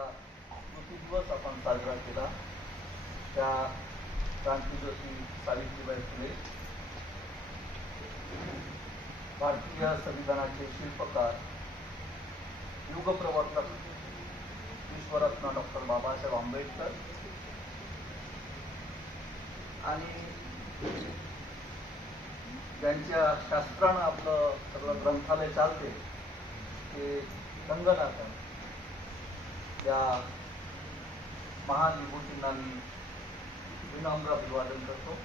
यांचा दिवस आपण साजरा केला. त्या क्रांतीज्योती सावित्रीबाई फुले. भारतीय संविधानाचे शिल्पकार युगप्रवर्तक विश्वरत्न डॉक्टर बाबासाहेब आंबेडकर. आणि ज्यांच्या शास्त्रानं आपलं सगळं ग्रंथालय चालते ते रंगनाथन या महान विभूतींना मी विनम्र अभिवादन करतो.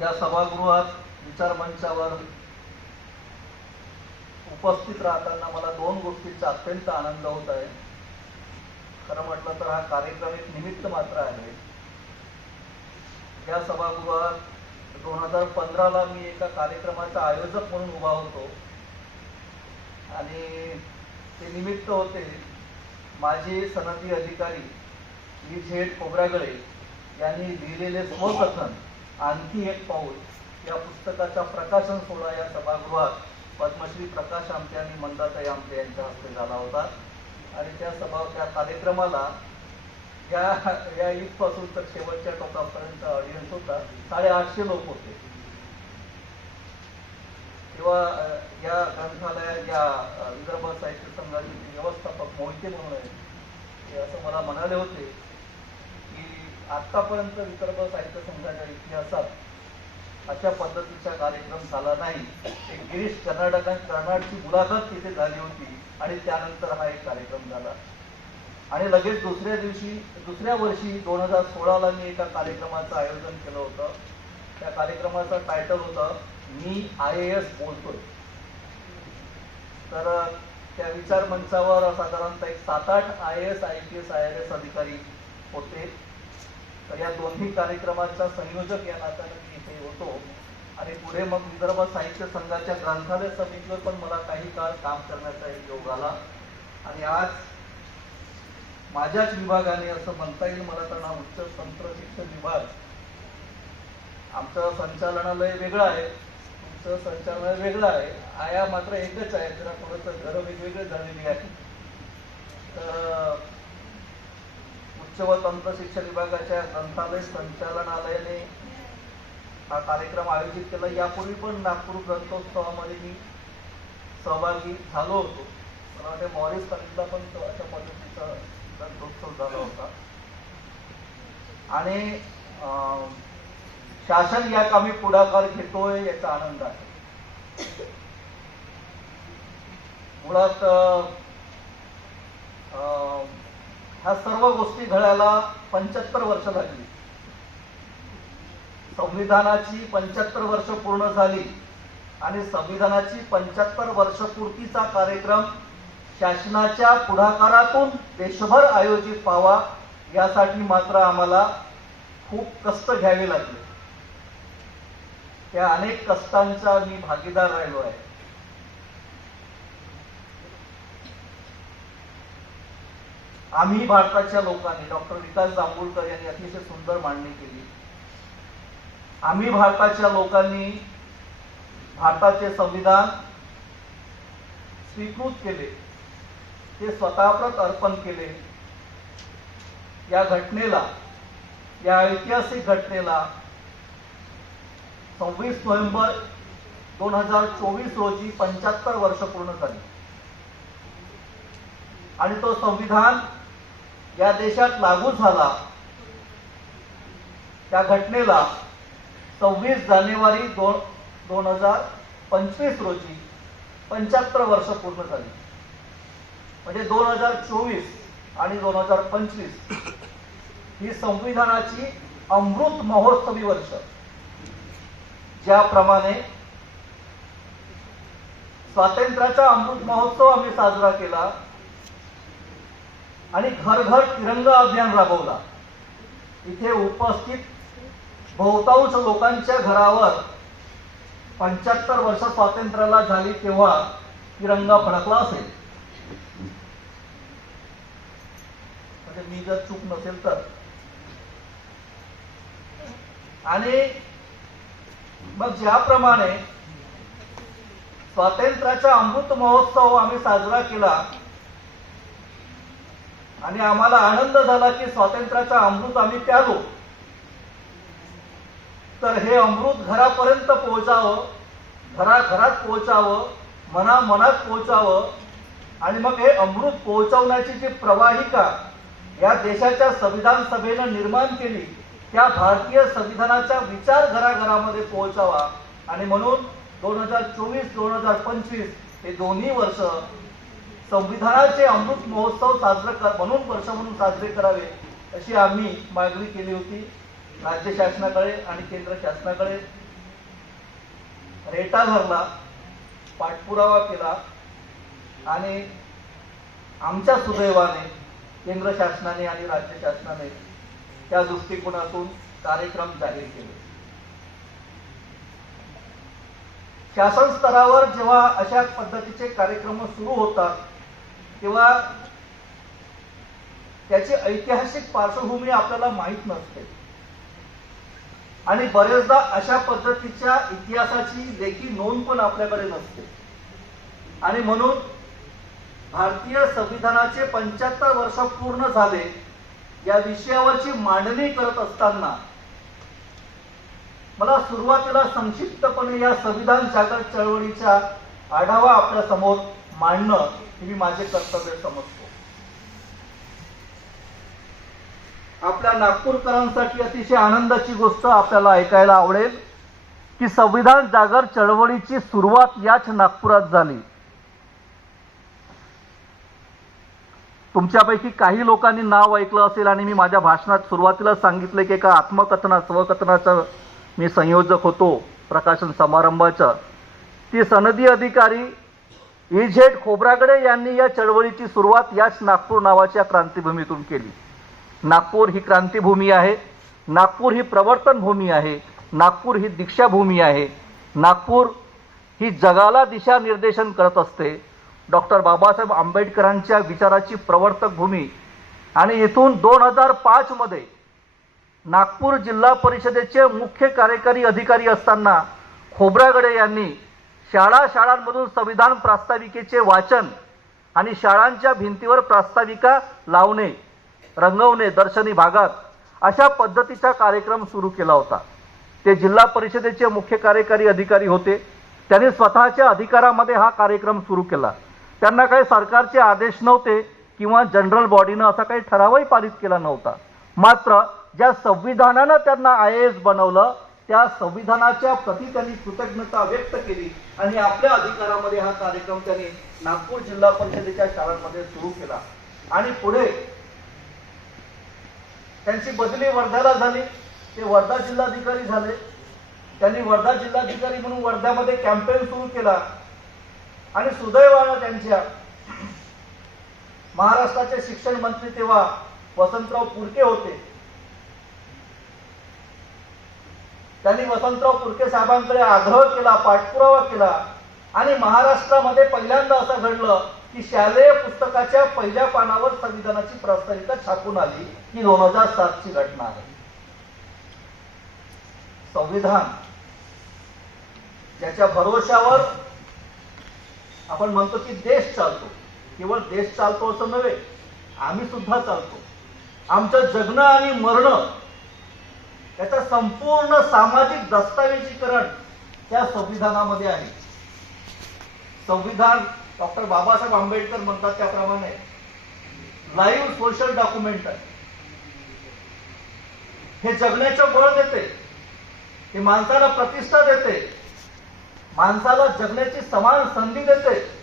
या सभागृहात विचार मंचावर उपस्थित राहताना मला दोन गोष्टींचा अत्यंत आनंद होत आहे. खरं म्हटलं तर हा कार्यक्रम एक निमित्त मात्र आहे. या सभागृहात दोन हजार पंधराला मी एका कार्यक्रमाचा आयोजक म्हणून उभा होतो. आणि ते निमित्त होते माझे सनदी अधिकारी ई झेड खोबरागळे यांनी लिहिलेले स्वकथन आणखी एक पाऊल या पुस्तकाचा प्रकाशन सोहळा या सभागृहात पद्मश्री प्रकाश आमटे आणि मंदाताई आमटे यांच्या हस्ते झाला होता. आणि त्या सभा त्या कार्यक्रमाला या या ईदपासून तर शेवटच्या टोकापर्यंत ऑडियन्स होता. साडेआठशे लोक होते. किंवा या ग्रंथालयात या विदर्भ साहित्य संघाचे व्यवस्थापक मोहिते म्हणून आहेत असं मला म्हणाले होते की आतापर्यंत विदर्भ साहित्य संघाच्या इतिहासात अशा पद्धतीचा कार्यक्रम झाला नाही. एक गिरीश कर्नाटक कर्नाटची मुलाखत तिथे झाली होती आणि त्यानंतर हा एक कार्यक्रम झाला. आणि लगेच दुसऱ्या दिवशी दुसऱ्या वर्षी दोन हजार सोळाला मी एका कार्यक्रमाचं आयोजन केलं होतं. त्या कार्यक्रमाचं टायटल होतं मी आय ए एस बोलतोय. तर त्या विचार मंचावर साधारणतः एक सात आठ I S I P S I R S अधिकारी होते. तर या दोन्ही कार्यक्रमाचा संयोजक या नात्याने मी इथे होतो. आणि पुढे मग विदर्भ साहित्य संघाच्या ग्रंथालय समितीवर पण मला काही काळ काम करण्याचा एक योग आला. आणि आज माझ्याच विभागाने असं म्हणता येईल मला त्यांना उच्च तंत्र शिक्षण विभाग. आमचं संचालनालय वेगळं आहे. संचालन वेगळं आहे. आया मात्र एकच आहे. जरा थोडंसं घरं वेगवेगळे झालेली आहे तर उच्च व तंत्र शिक्षण विभागाच्या ग्रंथालय संचालनालयाने हा कार्यक्रम आयोजित केला. यापूर्वी पण नागपूर ग्रंथोत्सवामध्ये मी सहभागी झालो होतो. मला वाटते मॉरिस कॉलेजला पण अशा पद्धतीचा ग्रंथोत्सव झाला होता. आणि अं, शासन या कामी पुढाकार घेतोय याचा आनंद आहे. मुळात अं, ह्या सर्व गोष्टी घडायला पंच्याहत्तर वर्ष लागली. संविधानाची पंच्याहत्तर वर्ष पूर्ण झाली आणि संविधानाची पंच्याहत्तर वर्षपूर्तीचा कार्यक्रम शासनाच्या पुढाकारातून देशभर आयोजित व्हावा यासाठी मात्र आम्हाला खूप कष्ट घ्यावे लागले. त्या अनेक कष्टांचा मी भागीदार राहिलो आहे. आम्ही भारताच्या लोकांनी डॉक्टर विकास जांभूळकर यांनी अतिशय सुंदर मांडणी केली. आम्ही भारताच्या लोकांनी भारताचे संविधान स्वीकृत केले ते स्वतःप्रत अर्पण केले. या घटनेला या ऐतिहासिक घटनेला सव्वीस नोव्हेंबर दोन हजार चोवीस रोजी पंच्याहत्तर वर्ष पूर्ण झाली. आणि तो संविधान या देशात लागू झाला. त्या घटनेला सव्वीस जानेवारी दोन दोन हजार पंचवीस रोजी पंच्याहत्तर वर्ष पूर्ण झाली. म्हणजे दोन हजार चोवीस आणि दोन हजार पंचवीस ही संविधानाची अमृत महोत्सवी वर्ष. ज्याप्रमाणे स्वातंत्र्याचा अमृत महोत्सव आम्ही साजरा केला आणि घर घर तिरंगा अभियान राबवला. इथे उपस्थित बहुतांश लोकांच्या घरावर पंच्याहत्तर वर्ष स्वातंत्र्याला झाली तेव्हा तिरंगा फडकला असेल. म्हणजे मी जर चूक नसेल तर. आणि मग ज्याप्रमाणे स्वातंत्र्याचा अमृत महोत्सव आम्ही साजरा केला आणि आम्हाला आनंद झाला की स्वातंत्र्याचा अमृत आम्ही प्यालो तर हे अमृत घरापर्यंत पोहोचावं घराघरात पोहोचावं मना मनात पोहोचावं आणि मग हे अमृत पोहोचवण्याची जी प्रवाहिका या देशाच्या संविधान सभेनं निर्माण केली त्या भारतीय संविधानाचा विचार घराघरामध्ये पोहोचावा. आणि म्हणून दोन हजार चोवीस दोन हजार पंचवीस हे दोन्ही वर्ष संविधानाचे अमृत महोत्सव साजरे कर म्हणून वर्ष म्हणून साजरे करावे अशी आम्ही मागणी केली होती. राज्य शासनाकडे आणि केंद्र शासनाकडे. रेटा धरला पाठपुरावा केला आणि आमच्या सुदैवाने केंद्र शासनाने आणि राज्य शासनाने त्या दृष्टिकोनातून कार्यक्रम जाहीर केले. शासन स्तरावर जेव्हा अशा पद्धतीचे कार्यक्रम सुरू होतात तेव्हा त्याची ऐतिहासिक पार्श्वभूमी आपल्याला माहीत नसते. आणि बरेचदा अशा पद्धतीच्या इतिहासाची लेखी नोंद पण आपल्याकडे नसते. आणि म्हणून भारतीय संविधानाचे पंच्याहत्तर वर्ष पूर्ण झाले या विषयावरची मांडणी करत असताना मला सुरुवातीला संक्षिप्तपणे या संविधान जागर चळवळीचा आढावा आपल्यासमोर मांडणं हे मी माझे कर्तव्य समजतो. आपल्या नागपूरकरांसाठी अतिशय आनंदाची गोष्ट आपल्याला ऐकायला आवडेल की संविधान जागर चळवळीची सुरुवात याच नागपुरात झाली. तुमच्यापैकी काही लोकांनी नाव ऐकलं असेल आणि मी माझ्या भाषणात सुरुवातीला सांगितलं की एका आत्मकथना स्वकथनाचं मी संयोजक होतो प्रकाशन समारंभाचं. ती सनदी अधिकारी इझेड खोब्रागडे यांनी या चळवळीची सुरुवात याच नागपूर नावाच्या क्रांतीभूमीतून केली. नागपूर ही क्रांतीभूमी आहे नागपूर ही प्रवर्तन भूमी आहे नागपूर ही दीक्षाभूमी आहे नागपूर ही जगाला दिशानिर्देशन करत असते डॉक्टर बाबासाहेब आंबेडकरांच्या विचाराची प्रवर्तक भूमी. आणि इथून दोन हजार पाचमध्ये नागपूर जिल्हा परिषदेचे मुख्य कार्यकारी अधिकारी असताना खोब्रागडे यांनी शाळा शाळांमधून संविधान प्रास्ताविकेचे वाचन आणि शाळांच्या भिंतीवर प्रास्ताविका लावणे रंगवणे दर्शनी भागात अशा पद्धतीचा कार्यक्रम सुरू केला होता. ते जिल्हा परिषदेचे मुख्य कार्यकारी अधिकारी होते. त्यांनी स्वतःच्या अधिकारामध्ये हा कार्यक्रम सुरू केला. त्यांना काही सरकारचे आदेश नव्हते किंवा जनरल बॉडीनं असा काही ठरावही पारित केला नव्हता. मात्र ज्या संविधानानं त्यांना आय एस बनवलं त्या संविधानाच्या प्रती त्यांनी कृतज्ञता व्यक्त केली आणि आपल्या अधिकारामध्ये हा कार्यक्रम त्यांनी नागपूर जिल्हा परिषदेच्या शाळांमध्ये सुरू केला. आणि पुढे त्यांची बदली वर्ध्याला झाली. ते वर्धा जिल्हाधिकारी झाले. त्यांनी वर्धा जिल्हाधिकारी म्हणून वर्ध्यामध्ये कॅम्पेन सुरू केला. आणि सुदैवानं त्यांच्या महाराष्ट्राचे शिक्षण मंत्री तेव्हा वसंतराव पुरके होते. त्यांनी वसंतराव पुरके साहेबांकडे आग्रह केला पाठपुरावा केला आणि महाराष्ट्रामध्ये पहिल्यांदा असं घडलं की शालेय पुस्तकाच्या पहिल्या पानावर संविधानाची प्रास्ताविका छापून आली ही दोन हजार सातची घटना आहे. संविधान ज्याच्या भरोशावर आपण म्हणतो की देश चालतो. केवळ देश चालतो असं नव्हे आम्ही सुद्धा चालतो. आमचं जगणं आणि मरणं त्याचं संपूर्ण सामाजिक दस्तावेजीकरण त्या संविधानामध्ये आहे. संविधान डॉक्टर बाबासाहेब आंबेडकर म्हणतात त्याप्रमाणे लाईव्ह सोशल डॉक्युमेंट आहे. हे जगण्याचं बळ देते हे माणसाला प्रतिष्ठा देते माणसाला जगण्याची समान संधी देते.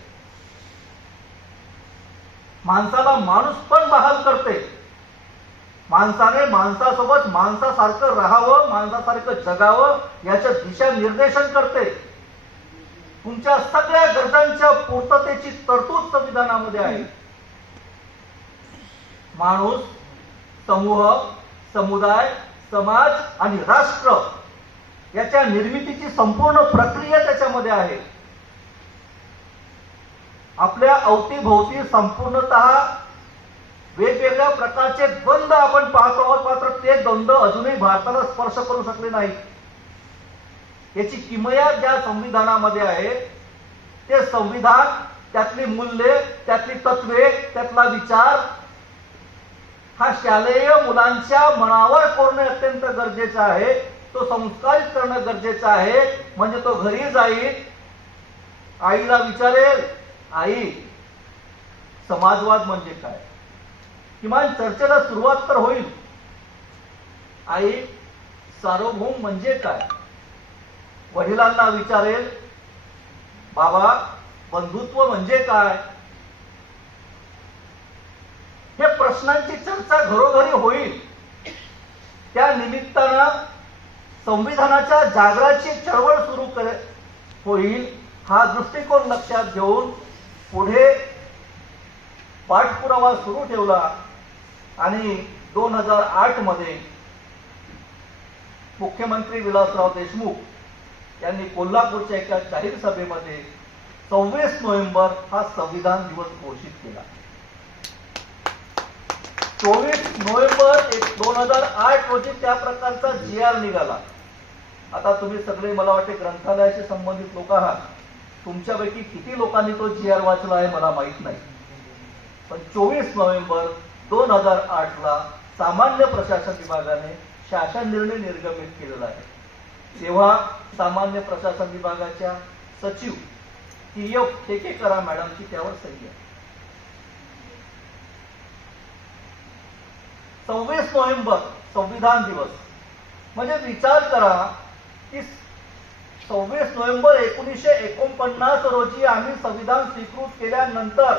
माणसाला माणूस पण बहाल करते. माणसाने माणसासोबत माणसासारखं राहावं माणसासारखं जगावं याचं दिशा निर्देशन करते. तुमच्या सगळ्या गरजांच्या पूर्ततेची तरतूद संविधानामध्ये आहे. माणूस समूह समुदाय समाज आणि राष्ट्र याच्या निर्मितीची संपूर्ण प्रक्रिया त्याच्यामध्ये आहे. आपल्या अवतीभोवती संपूर्णतः वेगवेगळ्या प्रकारचे द्वंद्व आपण पाहतो आहोत मात्र ते द्वंद्व अजूनही भारताला स्पर्श करू शकले नाही याची किमया ज्या संविधानामध्ये आहे ते संविधान त्यातली मूल्ये त्यातली तत्वे त्यातला विचार हा शालेय मुलांच्या मनावर कोरणे अत्यंत गरजेचं आहे. तो संस्कारित करणं गरजेचं आहे. म्हणजे तो घरी जाईल. आईला विचारेल आई समाजवाद म्हणजे काय? किमान चर्चेला सुरुवात तर होईल. आई सार्वभौम म्हणजे काय? वडिलांना विचारेल बाबा बंधुत्व म्हणजे काय? हे प्रश्नांची चर्चा घरोघरी होईल. त्या निमित्तानं संविधानाच्या जागराची चळवळ सुरू करे होईल हा दृष्टिकोन लक्षात घेऊन पुढे पाठपुरावा सुरू ठेवला आणि दोन हजार आठमध्ये मुख्यमंत्री विलासराव देशमुख यांनी कोल्हापूरच्या एका जाहीर सभेमध्ये सव्वीस नोव्हेंबर हा संविधान दिवस घोषित केला. चोवीस नोव्हेंबर एक दोन हजार आठ रोजी त्या प्रकारचा जी आर निघाला. आता तुम्ही सगळे मला वाटते ग्रंथालयाशी संबंधित लोक आहात. तुमच्यापैकी किती लोकांनी तो जी आर वाचला आहे मला माहीत नाही. पण चोवीस नोव्हेंबर दोन हजार आठ ला सामान्य प्रशासन विभागाने शासन निर्णय निर्गमित केलेला आहे. तेव्हा सामान्य प्रशासन विभागाच्या सचिव टी एफ ठेकेकरा मॅडमची त्यावर सही आहे. सव्वीस नोव्हेंबर संविधान दिवस. म्हणजे विचार करा की सव्वीस नोव्हेंबर एकोणीसशे एकोणपन्नास रोजी आम्ही संविधान स्वीकृत केल्यानंतर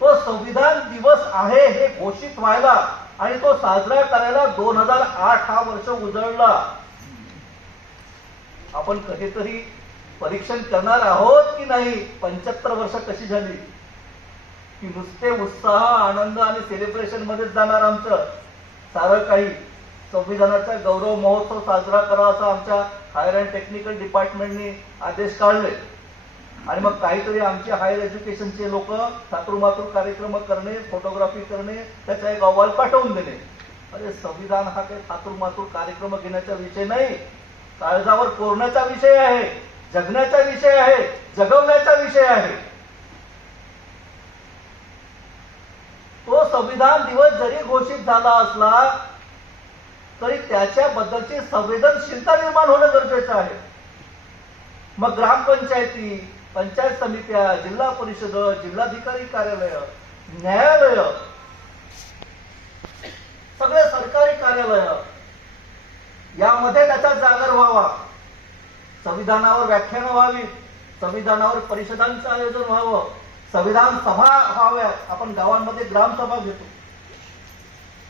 तो संविधान दिवस आहे हे घोषित व्हायला आणि तो साजरा करायला दोन हजार आठ हा वर्ष उजळला. आपण कधीतरी परीक्षण करणार आहोत की नाही? पंच्याहत्तर वर्ष कशी झाली? की नुसते उत्साह आनंद आणि सेलिब्रेशन मध्येच जाणार आमचं? सारं काही. संविधानाचा गौरव महोत्सव साजरा करा असा आमच्या हायर अँड टेक्निकल डिपार्टमेंटने आदेश काढले. आणि मग काहीतरी आमचे हायर एज्युकेशनचे लोक मातूर कार्यक्रम करणे फोटोग्राफी करणे त्याचा एक अहवाल पाठवून देणे अरे संविधान हा काही मातूर कार्यक्रम घेण्याचा विषय नाही. काळजावर कोरण्याचा विषय आहे जगण्याचा विषय आहे जगवण्याचा विषय आहे. तो संविधान दिवस जरी घोषित झाला असला तरी त्याच्याबद्दलची संवेदनशीलता निर्माण होणं गरजेचं आहे. मग ग्रामपंचायती पंचायत समित्या जिल्हा परिषद जिल्हाधिकारी कार्यालय न्यायालय सगळे सरकारी कार्यालय यामध्ये त्याचा जागर व्हावा. संविधानावर व्याख्यानं व्हावी. संविधानावर परिषदांचं आयोजन व्हावं. संविधान सभा व्हाव्यात. आपण गावांमध्ये ग्रामसभा घेतो.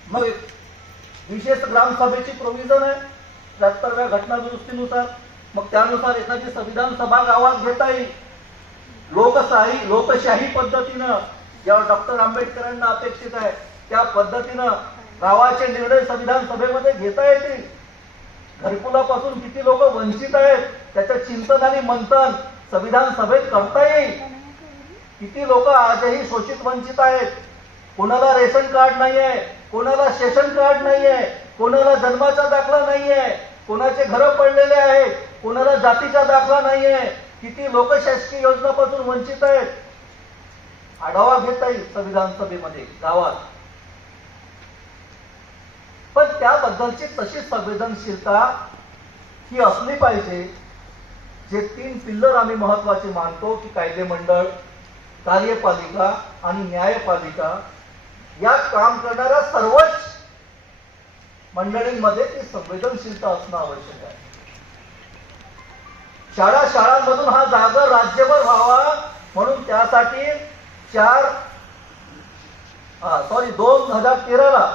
मग विशेष ग्रामसभेची प्रोव्हिजन आहे. त्र्याहत्तरव्या घटना दुरुस्तीनुसार मग त्यानुसार एखादी संविधान सभा गावात घेता येईल. लोकशाही लोकशाही पद्धतीनं ज्यावर डॉक्टर आंबेडकरांना अपेक्षित आहे त्या पद्धतीनं गावाचे निर्णय संविधान सभेमध्ये घेता येतील. घरकुलापासून किती लोक वंचित आहेत त्याचं चिंतन आणि मंथन संविधान सभेत करता येईल. किती लोक आजही शोषित वंचित आहेत कोणाला रेशन कार्ड नाही आहे कोणाला सेशन कार्ड नाहीये कोणाला जन्माचा दाखला नाहीये कोणाचे घर पडलेले आहेत कोणाला जातीचा दाखला नाहीये किती लोक शासकीय योजनापासून वंचित आहेत? आढावा घेता येईल संविधान सभेमध्ये गावात. पण त्याबद्दलची तशी संवेदनशीलता ही असली पाहिजे जे तीन पिल्लर आम्ही महत्त्वाचे मानतो की कायदे मंडळ कार्यपालिका आणि न्यायपालिका या काम करणाऱ्या सर्वच मंडळींमध्ये ती संवेदनशीलता असणं आवश्यक आहे. शाळा शाळांमधून हा जागर राज्यभर व्हावा म्हणून त्यासाठी चार सॉरी दोन हजार तेराला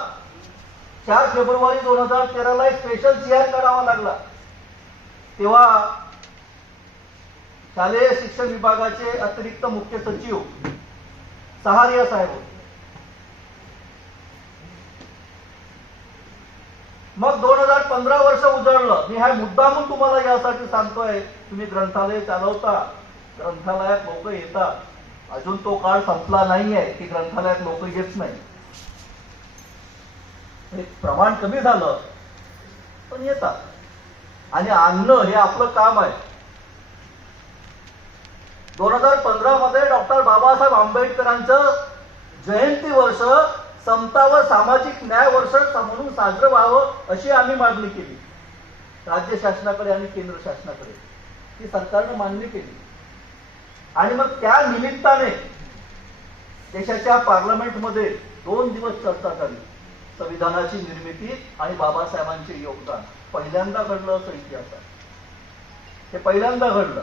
चार फेब्रुवारी दोन हजार तेराला एक स्पेशल जी आर करावा लागला. तेव्हा शालेय शिक्षण विभागाचे अतिरिक्त मुख्य सचिव सहारिया साहेब होते. मग दोन हजार पंधरा वर्ष उजळलं. मी हा मुद्दा म्हणून तुम्हाला यासाठी सांगतोय. तुम्ही ग्रंथालय चालवता. ग्रंथालयात लोक येतात. अजून तो काळ संपला नाहीये की ग्रंथालयात लोक येत नाही हे प्रमाण कमी झालं पण येतात. आणि आणणं हे आपलं काम आहे. दोन हजार पंधरा मध्ये डॉक्टर बाबासाहेब आंबेडकरांचं जयंती वर्ष समता व सामाजिक न्याय वर्ष म्हणून साजरं व्हावं अशी आम्ही मागणी केली. राज्य शासनाकडे आणि केंद्र शासनाकडे. ती सरकारनं मान्य केली. आणि मग त्या निमित्ताने देशाच्या पार्लमेंटमध्ये दोन दिवस चर्चा झाली. संविधानाची निर्मिती आणि बाबासाहेबांचे योगदान. पहिल्यांदा घडलं असं इतिहासात हे पहिल्यांदा घडलं.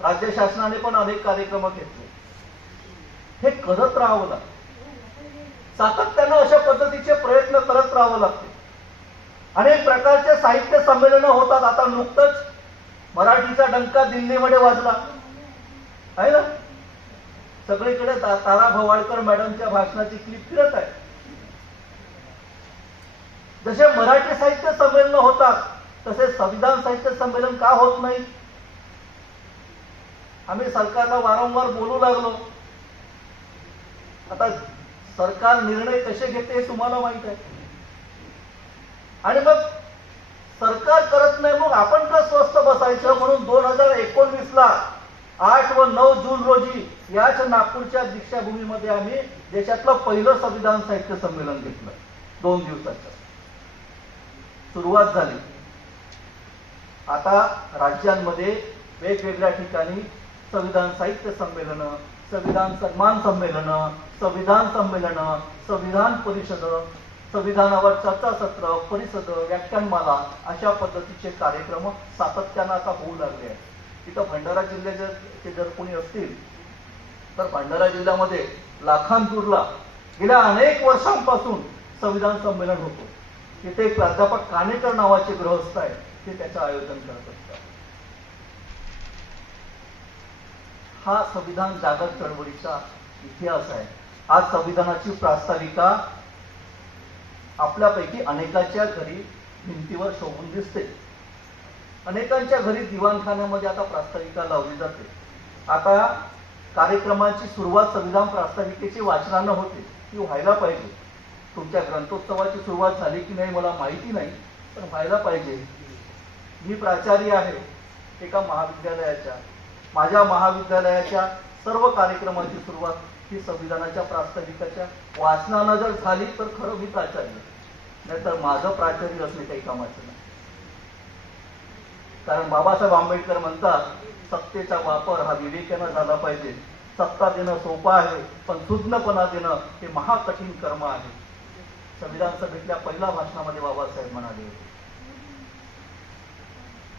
राज्य शासनाने पण अनेक कार्यक्रम घेतले. हे करत राहावं लागतं. सातत्यानं अशा पद्धतीचे प्रयत्न करत राहावं लागते. अनेक प्रकारचे साहित्य संमेलनं होतात. आता नुकतंच मराठीचा डंका दिल्लीमध्ये वाजला. आहे ना? सगळीकडे तारा भवाळकर मॅडमच्या भाषणाची क्लिप फिरत आहे. जसे मराठी साहित्य संमेलन होतात तसे संविधान साहित्य संमेलन का होत नाही? आम्ही सरकारला वारंवार बोलू लागलो. आता सरकार निर्णय कसे घेते हे तुम्हाला माहीत आहे. आणि मग सरकार करत नाही मग आपण का स्वस्त बसायचं? म्हणून दोन हजार एकोणवीस ला आठ व नऊ जून रोजी याच नागपूरच्या दीक्षाभूमीमध्ये आम्ही देशातलं पहिलं संविधान साहित्य संमेलन घेतलं. दोन दिवसाचं. सुरुवात झाली. आता राज्यांमध्ये वेगवेगळ्या ठिकाणी संविधान साहित्य संमेलन संविधान सन्मान संमेलन संविधान संमेलन संविधान परिषद संविधानावर चर्चासत्र परिषद व्याख्यानमाला अशा पद्धतीचे कार्यक्रम सातत्यानं आता होऊ लागले आहेत. इथं भंडारा जिल्ह्याचे जर कोणी असतील तर भंडारा जिल्ह्यामध्ये लाखांपूरला गेल्या अनेक वर्षांपासून संविधान संमेलन होतो. तिथे प्राध्यापक कानेकर नावाचे गृहस्थ आहेत ते त्याचं आयोजन करतात. हा संविधान जागृत चळवळीचा इतिहास आहे. आज संविधानाची प्रास्ताविका आपल्यापैकी अनेकांच्या घरी भिंतीवर शोभून दिसते. अनेकांच्या घरी दिवाणखान्यामध्ये आता प्रास्ताविका लावली जाते. आता कार्यक्रमाची सुरुवात संविधान प्रास्ताविकेची वाचनानं होते ती व्हायला पाहिजे. तुमच्या ग्रंथोत्सवाची सुरुवात झाली की नाही मला माहिती नाही पण व्हायला पाहिजे. मी प्राचार्य आहे एका महाविद्यालयाच्या. माझ्या महाविद्यालयाच्या सर्व कार्यक्रमाची सुरुवात ही संविधानाच्या प्रास्ताविकाच्या वाचनानं जर झाली तर खरं मी प्राचार्य. नाहीतर माझं प्राचार्य असणे काही कामाचं नाही. कारण बाबासाहेब आंबेडकर म्हणतात सत्तेचा वापर हा विवेकानं झाला पाहिजे. सत्ता देणं सोपं आहे पण सुज्ञपणा देणं हे महाकठीण कर्म आहे. संविधान सभेतल्या पहिल्या भाषणामध्ये बाबासाहेब म्हणाले होते.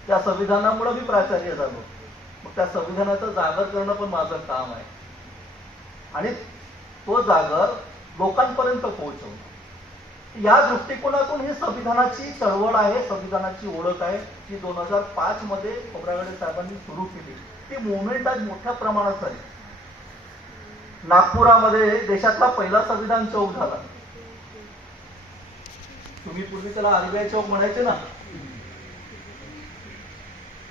त्या संविधानामुळे मी प्राचार्य झालो. मग त्या संविधानाचं जागर करणं पण माझं काम आहे. आणि तो जागर लोकांपर्यंत पोहोचवणं. या दृष्टिकोनातून ही संविधानाची चळवळ आहे संविधानाची ओळख आहे जी दोन हजार पाच मध्ये खोब्रागडे साहेबांनी सुरू केली. ती मुवमेंट आज मोठ्या प्रमाणात झाली. नागपुरामध्ये देशातला पहिला संविधान चौक झाला. तुम्ही पूर्वी त्याला आरबीआय चौक म्हणायचे ना?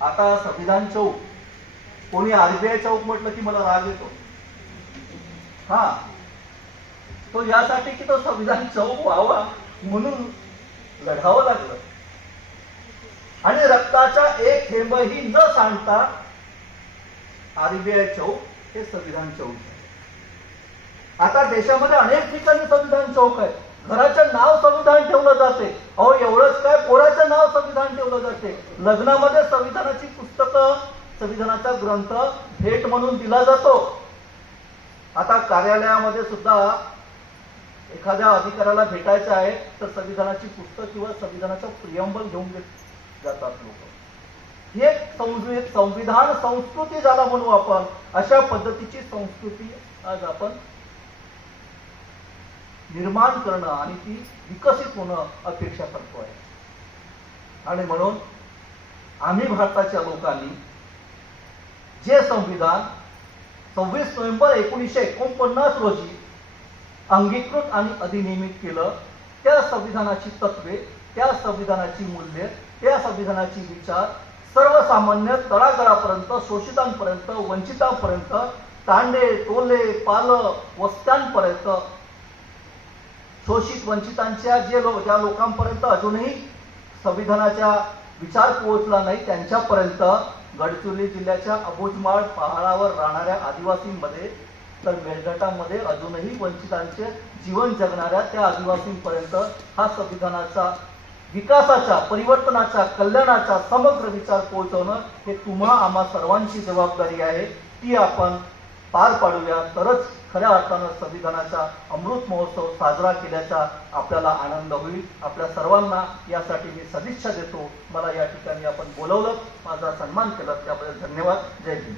आता संविधान चौक. कोणी आरबीआय चौक म्हटलं की मला राग येतो? हा. तो यासाठी की तो संविधान चौक व्हावा म्हणून लढावं लागलं. आणि रक्ताचा एक थेंबही न सांडता आरबीआय चौक हे संविधान चौक आहे. आता देशामध्ये अनेक ठिकाणी संविधान चौक आहे. घराचं नाव संविधान ठेवलं जाते. अहो एवढंच काय? पोराचं नाव संविधान ठेवलं जाते. लग्नामध्ये संविधानाची पुस्तकं संविधानाचा ग्रंथ भेट म्हणून दिला जातो. आता कार्यालयामध्ये सुद्धा एखाद्या अधिकाऱ्याला भेटायचं आहे तर संविधानाची पुस्तक किंवा संविधानाचं प्रियंबल घेऊन घेत जातात लोक. हे एक संविधान संस्कृती झाला म्हणू आपण अशा पद्धतीची संस्कृती आज आपण निर्माण करणं आणि ती विकसित होणं अपेक्षा करतो आहे. आणि म्हणून आम्ही भारताच्या लोकांनी जे संविधान सव्वीस नोव्हेंबर एकोणीसशे एकोणपन्नास रोजी अंगीकृत आणि अधिनियमित केलं त्या संविधानाची तत्वे त्या संविधानाची मूल्ये त्या संविधानाची विचार सर्वसामान्य तळागळापर्यंत शोषितांपर्यंत वंचितांपर्यंत तांडे टोले पाल वस्त्यांपर्यंत शोषित वंचितांच्या जे लोक ज्या लोकांपर्यंत अजूनही संविधानाचा विचार पोहोचला नाही त्यांच्यापर्यंत गडचिरोली जिल्ह्याच्या अबोजमाळ पहाडावर राहणाऱ्या आदिवासींमध्ये तर मेळघाटामध्ये अजूनही वंचितांचे जीवन जगणाऱ्या त्या आदिवासींपर्यंत हा संविधानाचा विकासाच्या परिवर्तनाच्या कल्याणाचा समग्र विचार पोहोचवणं हे तुम्हा आम्हा सर्वांची जबाबदारी आहे. ती आपण पार पाडूया. तरच खऱ्या अर्थानं संविधानाचा अमृत महोत्सव साजरा केल्याचा आपल्याला आनंद होईल. आपल्या सर्वांना यासाठी मी सदिच्छा देतो. मला या ठिकाणी आपण बोलवलं. माझा सन्मान केला. त्याबद्दल धन्यवाद. जय हिंद.